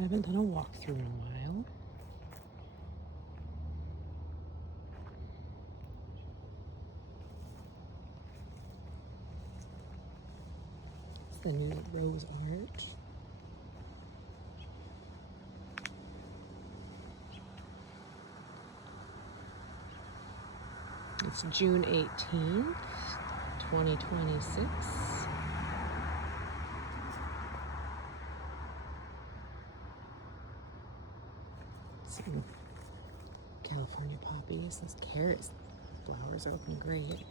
Haven't done a walkthrough in a while. It's the new rose art. It's June 18th, 2026. Some California poppies. Those carrot flowers are looking great.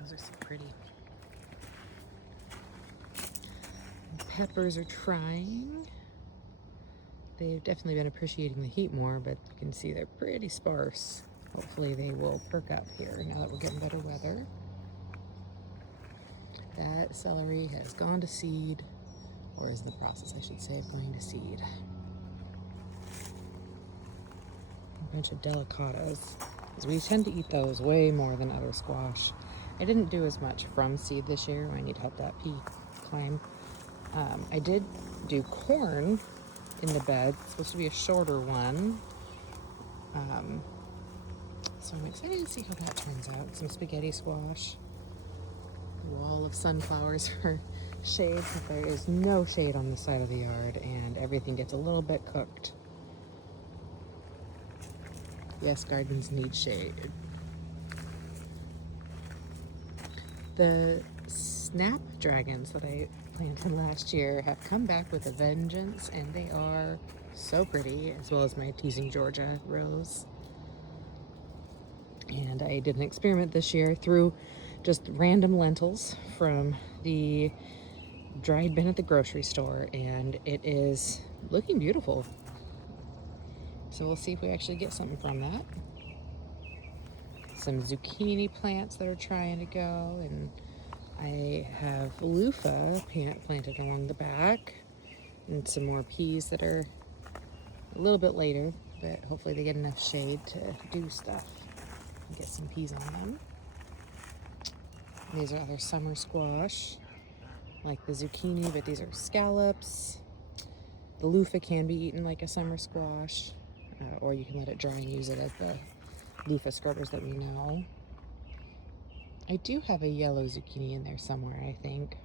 Those are so pretty. Peppers are trying. They've definitely been appreciating the heat more, but you can see they're pretty sparse. Hopefully they will perk up here now that we're getting better weather. That celery has gone to seed, or is in the process, I should say, of going to seed. A bunch of delicatas, because we tend to eat those way more than other squash. I didn't do as much from seed this year. I need to help that pea climb. I did do corn in the bed. It's supposed to be a shorter one. So I'm excited to see how that turns out. Some spaghetti squash. A wall of sunflowers for shade, but there is no shade on this side of the yard, and everything gets a little bit cooked. Yes, gardens need shade. The snapdragons that I planted last year have come back with a vengeance, and they are so pretty, as well as my Teasing Georgia rose. And I did an experiment this year through just random lentils from the dried bin at the grocery store, and it is looking beautiful. So we'll see if we actually get something from that. Some zucchini plants that are trying to go, and I have loofah planted along the back, and some more peas that are a little bit later, but hopefully they get enough shade to do stuff and get some peas on them. These are other summer squash, like the zucchini, but these are scallops. The loofah can be eaten like a summer squash, or you can let it dry and use it as the loofah scrubbers that we know. I do have a yellow zucchini in there somewhere, I think.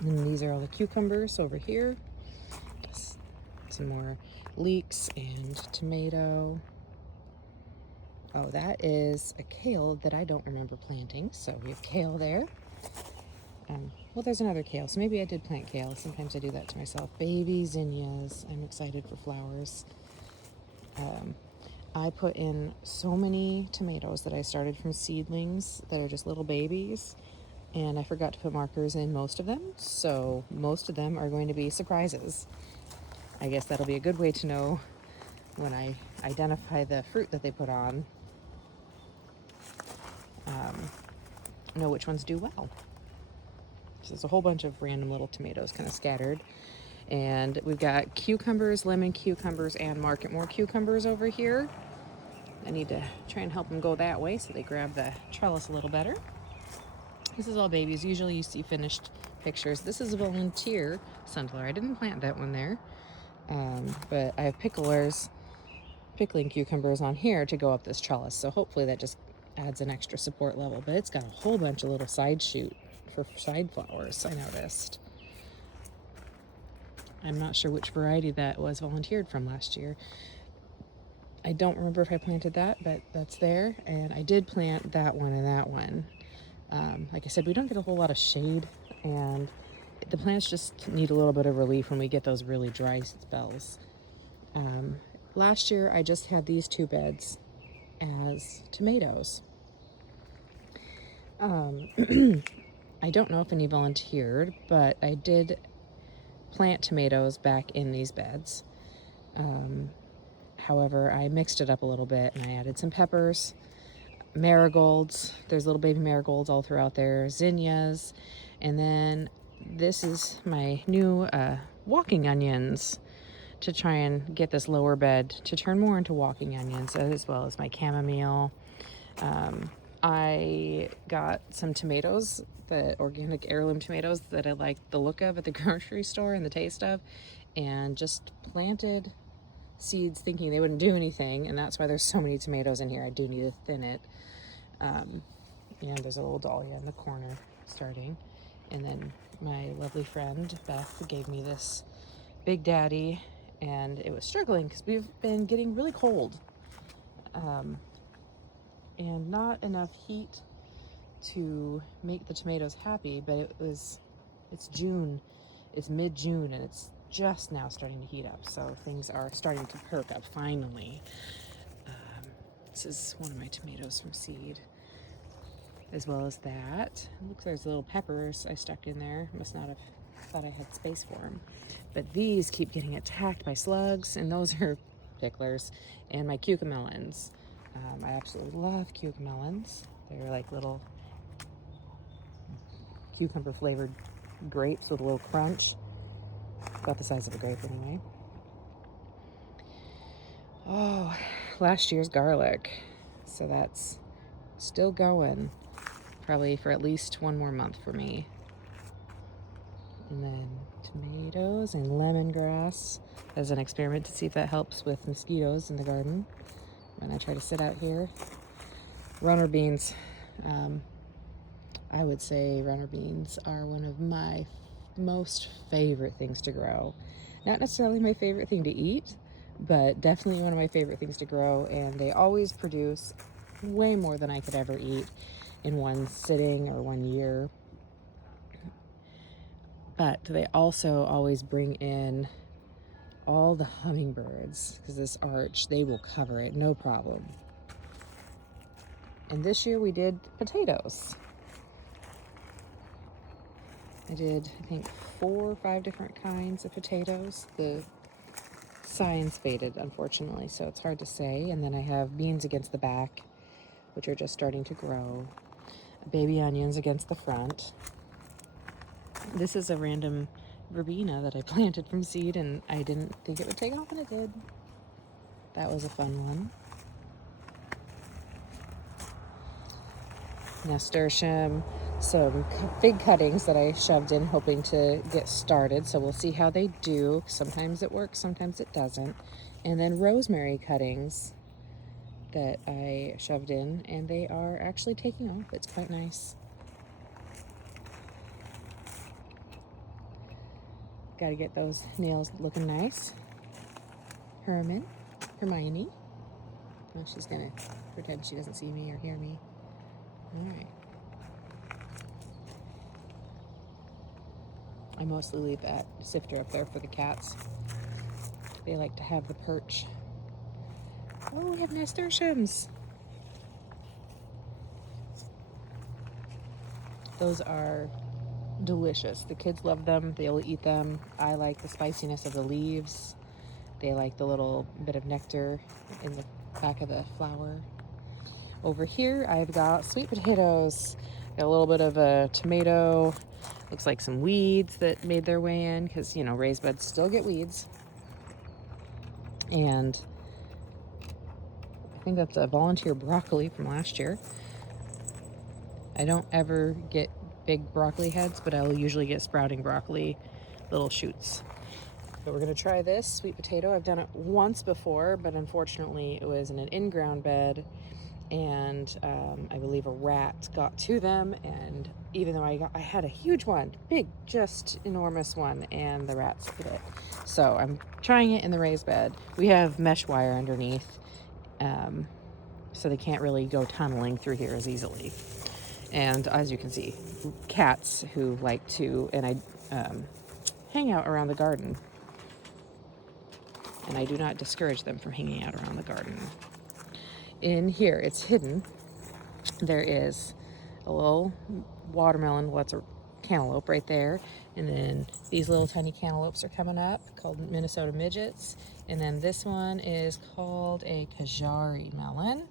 And these are all the cucumbers over here. Some more leeks and tomato. Oh, that is a kale that I don't remember planting, so we have kale there. Well, there's another kale, so maybe I did plant kale. Sometimes I do that to myself. Baby zinnias. I'm excited for flowers. I put in so many tomatoes that I started from seedlings that are just little babies, and I forgot to put markers in most of them, so most of them are going to be surprises. I guess that'll be a good way to know when I identify the fruit that they put on, know which ones do well. So there's a whole bunch of random little tomatoes kind of scattered. And we've got cucumbers, lemon cucumbers, and Marketmore cucumbers over here. I need to try and help them go that way so they grab the trellis a little better. This is all babies. Usually you see finished pictures. This is a volunteer sunflower. I didn't plant that one there. But I have pickling cucumbers on here to go up this trellis. So hopefully that just adds an extra support level. But it's got a whole bunch of little side shoot for side flowers, I noticed. I'm not sure which variety that was volunteered from last year. I don't remember if I planted that, but that's there. And I did plant that one and that one. Like I said, we don't get a whole lot of shade, and the plants just need a little bit of relief when we get those really dry spells. Last year, I just had these two beds as tomatoes. I don't know if any volunteered, but I did plant tomatoes back in these beds. However, I mixed it up a little bit, and I added some peppers, marigolds. There's little baby marigolds all throughout there, zinnias, and then this is my new walking onions to try and get this lower bed to turn more into walking onions, as well as my chamomile. I got some tomatoes, the organic heirloom tomatoes that I like the look of at the grocery store and the taste of, and just planted seeds thinking they wouldn't do anything, and that's why there's so many tomatoes in here. I do need to thin it. And there's a little dahlia in the corner starting. And then my lovely friend Beth gave me this Big Daddy, and it was struggling because we've been getting really cold and not enough heat to make the tomatoes happy, but it's June, it's mid-June, and it's just now starting to heat up, so things are starting to perk up finally. This is one of my tomatoes from seed, as well as that. It looks like there's little peppers I stuck in there. Must not have thought I had space for them. But these keep getting attacked by slugs, and those are picklers. And my cucamelons. I absolutely love cucamelons. They're like little cucumber flavored grapes with a little crunch. About the size of a grape anyway. Oh, last year's garlic. So that's still going. Probably for at least one more month for me. And then tomatoes and lemongrass as an experiment to see if that helps with mosquitoes in the garden when I try to sit out here. Runner beans. I would say runner beans are one of my most favorite things to grow. Not necessarily my favorite thing to eat, but definitely one of my favorite things to grow, and they always produce way more than I could ever eat in one sitting or one year. But they also always bring in all the hummingbirds, because this arch, they will cover it, no problem. And this year we did potatoes. I did, I think, 4 or 5 different kinds of potatoes. The signs faded, unfortunately, so it's hard to say. And then I have beans against the back, which are just starting to grow. Baby onions against the front. This is a random verbena that I planted from seed, and I didn't think it would take off, and it did. That was a fun one. Nasturtium, some fig cuttings that I shoved in hoping to get started, so we'll see how they do. Sometimes it works, sometimes it doesn't. And then rosemary cuttings that I shoved in, and they are actually taking off. It's quite nice. Got to get those nails looking nice. Hermione. Oh, she's gonna pretend she doesn't see me or hear me. All right. I mostly leave that sifter up there for the cats. They like to have the perch. Oh, we have nasturtiums. Those are delicious. The kids love them. They will eat them. I like the spiciness of the leaves. They like the little bit of nectar in the back of the flower. Over here, I've got sweet potatoes. Got a little bit of a tomato. Looks like some weeds that made their way in, because, raised beds still get weeds. And I think that's a volunteer broccoli from last year. I don't ever get big broccoli heads, but I'll usually get sprouting broccoli little shoots. But we're going to try this sweet potato. I've done it once before, but unfortunately it was in an in-ground bed, and I believe a rat got to them, and even though I had a huge one, big, just enormous one, and the rats ate it. So I'm trying it in the raised bed. We have mesh wire underneath, so they can't really go tunneling through here as easily. And as you can see, cats who like to, and I hang out around the garden. And I do not discourage them from hanging out around the garden. In here, it's hidden. There is a little watermelon, well, that's a cantaloupe right there. And then these little tiny cantaloupes are coming up, called Minnesota midgets. And then this one is called a Kajari melon.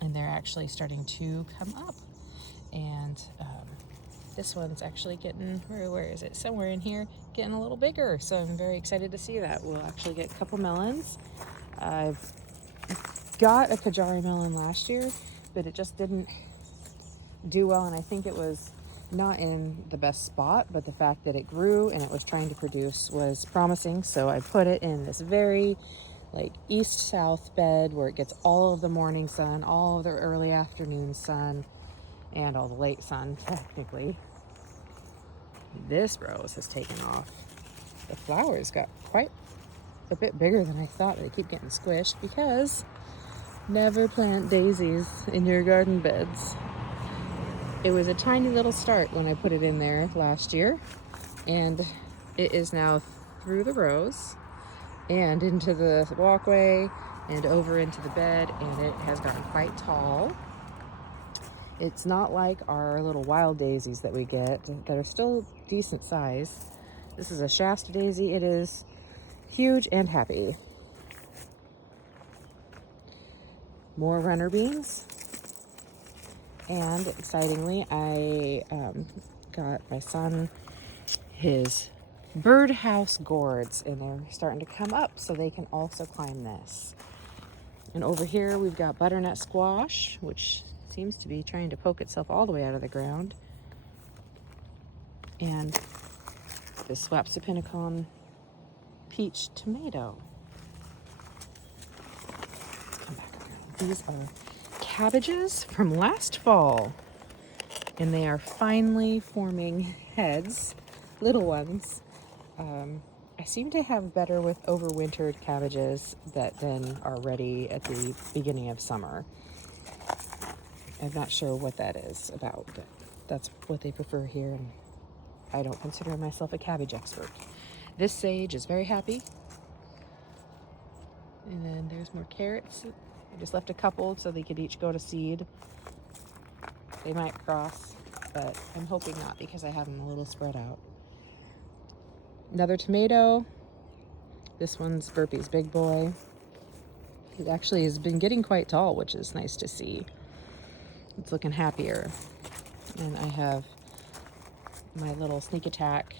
And they're actually starting to come up. And this one's actually getting, where is it? Somewhere in here, getting a little bigger. So I'm very excited to see that. We'll actually get a couple melons. I've got a Kajari melon last year, but it just didn't do well, and I think it was not in the best spot, but the fact that it grew and it was trying to produce was promising. So I put it in this very like east-south bed where it gets all of the morning sun, all of the early afternoon sun, and all the late sun technically. This rose has taken off. The flowers got quite a bit bigger than I thought. They keep getting squished because never plant daisies in your garden beds. It was a tiny little start when I put it in there last year, and it is now through the rows and into the walkway and over into the bed, and it has gotten quite tall. It's not like our little wild daisies that we get that are still decent size. This is a Shasta daisy. It is huge and happy. More runner beans. And excitingly, I got my son his birdhouse gourds, and they're starting to come up so they can also climb this. And over here we've got butternut squash, which seems to be trying to poke itself all the way out of the ground. And this Swapsipinicon peach tomato. Let's come back around. These are cabbages from last fall, and they are finally forming heads, little ones. I seem to have better with overwintered cabbages that then are ready at the beginning of summer. I'm not sure what that is about, but that's what they prefer here, and I don't consider myself a cabbage expert. This sage is very happy. And then there's more carrots. I just left a couple so they could each go to seed. They might cross, but I'm hoping not because I have them a little spread out. Another tomato. This one's Burpee's Big Boy. It actually has been getting quite tall, which is nice to see. It's looking happier. And I have my little sneak attack.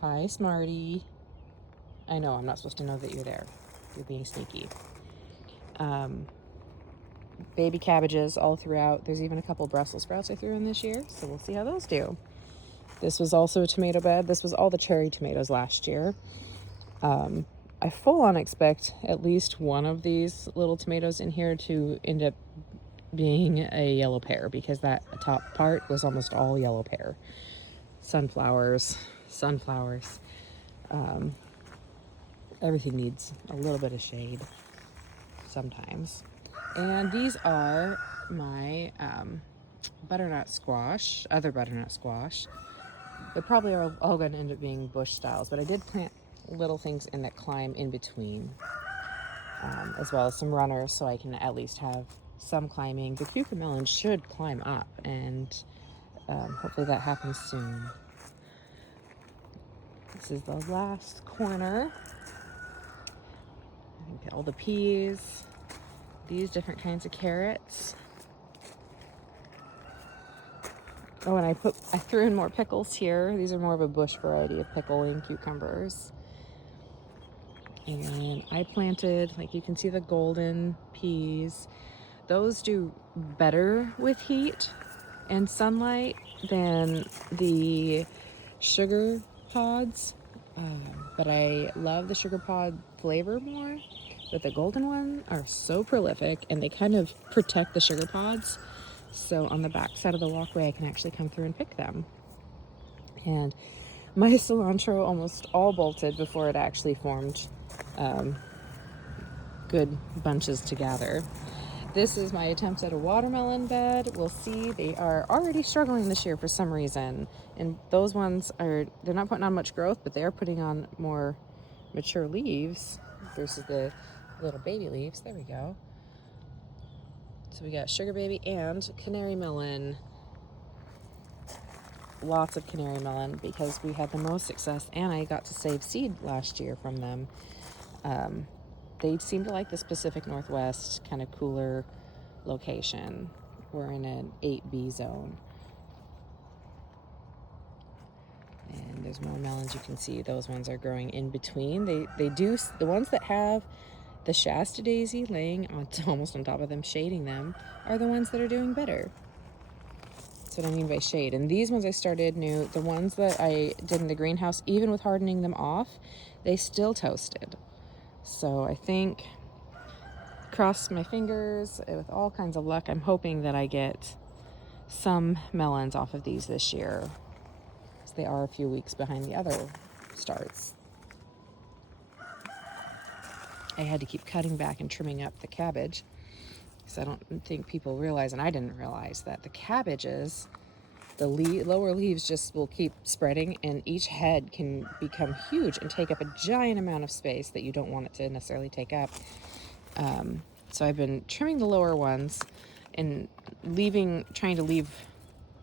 Hi, Smarty. I know, I'm not supposed to know that you're there. You're being sneaky. Baby cabbages all throughout. There's even a couple Brussels sprouts I threw in this year, so we'll see how those do. This was also a tomato bed. This was all the cherry tomatoes last year. I full on expect at least one of these little tomatoes in here to end up being a yellow pear, because that top part was almost all yellow pear. Sunflowers. Everything needs a little bit of shade sometimes. And these are my butternut squash, other butternut squash. They probably are all going to end up being bush styles, but I did plant little things in that climb in between, as well as some runners, so I can at least have some climbing. The cucumber melon should climb up, and hopefully that happens soon. This is the last corner. All the peas, these different kinds of carrots. Oh, and I threw in more pickles here. These are more of a bush variety of pickling cucumbers. And I planted, like you can see, the golden peas. Those do better with heat and sunlight than the sugar pods. But I love the sugar pod flavor more. But the golden ones are so prolific, and they kind of protect the sugar pods. So on the back side of the walkway, I can actually come through and pick them. And my cilantro almost all bolted before it actually formed good bunches together. This is my attempt at a watermelon bed. We'll see. They are already struggling this year for some reason. And those ones they're not putting on much growth, but they are putting on more mature leaves versus the little baby leaves. There we go. So we got sugar baby and canary melon. Lots of canary melon because we had the most success, and I got to save seed last year from them. They seem to like the Pacific Northwest, kind of cooler location. We're in an 8B zone. And there's more melons. You can see those ones are growing in between. They do, the ones that have the Shasta daisy laying on almost on top of them, shading them, are the ones that are doing better. That's what I mean by shade. And these ones I started new. The ones that I did in the greenhouse, even with hardening them off, they still toasted. So I think, cross my fingers, with all kinds of luck, I'm hoping that I get some melons off of these this year. Because they are a few weeks behind the other starts. I had to keep cutting back and trimming up the cabbage. Because I don't think people realize, and I didn't realize, that the cabbages, the lower leaves just will keep spreading, and each head can become huge and take up a giant amount of space that you don't want it to necessarily take up. So I've been trimming the lower ones and trying to leave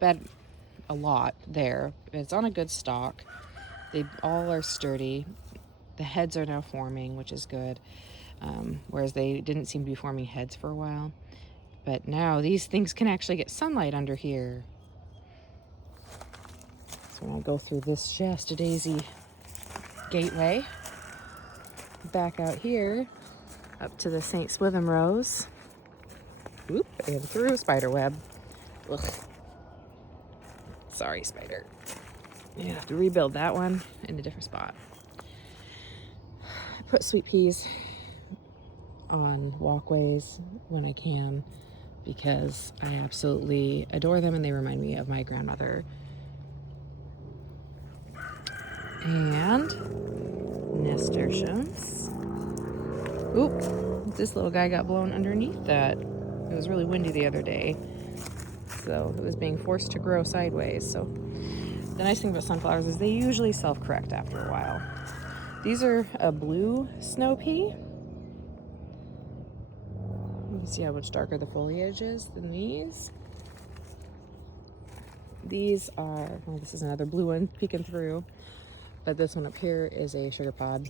a lot there. It's on a good stalk. They all are sturdy. The heads are now forming, which is good. Whereas they didn't seem to be forming heads for a while. But now these things can actually get sunlight under here. So I'm going to go through this Shasta Daisy gateway. Back out here, up to the St. Swithin Rose. Oop, and through a spider web. Ugh. Sorry, spider. You have to rebuild that one in a different spot. I put sweet peas on walkways when I can because I absolutely adore them and they remind me of my grandmother. And nasturtiums. Oop, this little guy got blown underneath that. It was really windy the other day, so it was being forced to grow sideways. So the nice thing about sunflowers is they usually self-correct after a while. These are a blue snow pea. You can see how much darker the foliage is than these. These are, well, this is another blue one peeking through, but this one up here is a sugar pod.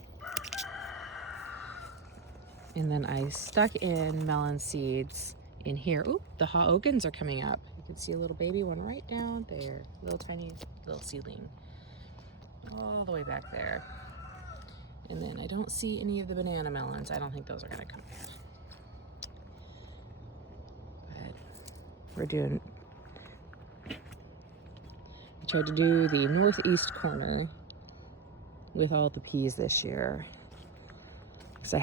And then I stuck in melon seeds in here. Oop, the Haogans are coming up. You can see a little baby one right down there. Little tiny little seedling. All the way back there. And then I don't see any of the banana melons. I don't think those are gonna come out. But I tried to do the northeast corner with all the peas this year. So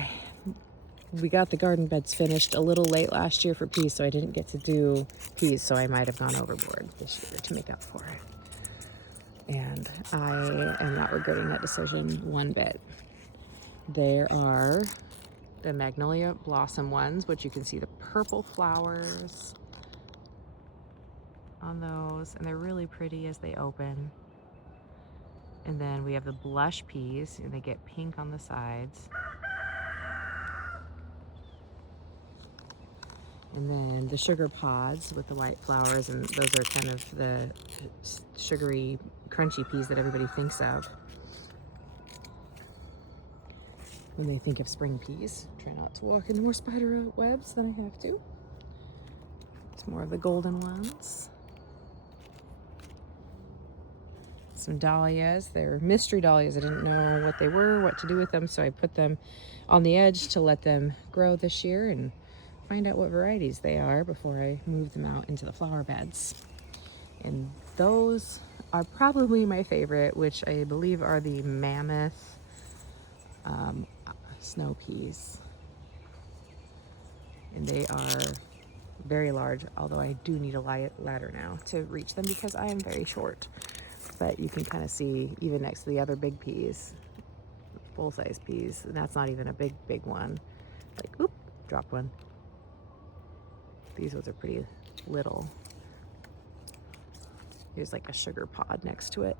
we got the garden beds finished a little late last year for peas, so I didn't get to do peas, so I might have gone overboard this year to make up for it. And I am not regretting that decision one bit. There are the magnolia blossom ones, which you can see the purple flowers on those, and they're really pretty as they open. And then we have the blush peas, and they get pink on the sides. And then the sugar pods with the white flowers, and those are kind of the sugary, crunchy peas that everybody thinks of when they think of spring peas. Try not to walk into more spider webs than I have to. It's more of the golden ones. Some dahlias. They're mystery dahlias. I didn't know what they were, what to do with them, so I put them on the edge to let them grow this year and find out what varieties they are before I move them out into the flower beds. And those are probably my favorite, which I believe are the mammoth snow peas. And they are very large, although I do need a ladder now to reach them because I am very short. But you can kind of see even next to the other big peas, full-size peas, and that's not even a big one. Like, oop, dropped one. These ones are pretty little. There's like a sugar pod next to it.